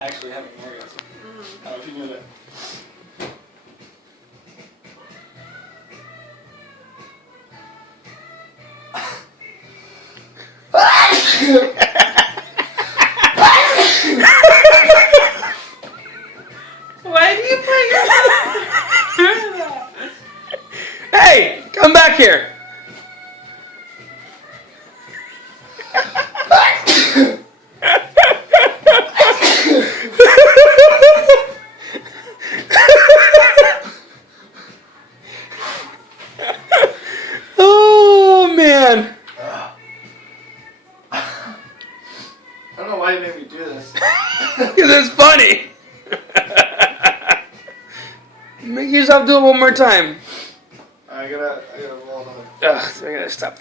Actually having an orgasm. I don't know if you knew that. Why do you put your Hey, come back here. Oh man. I don't know why you made me do this. Because it's funny. Make yourself do it one more time. I gotta roll another. Ugh, I gotta stop.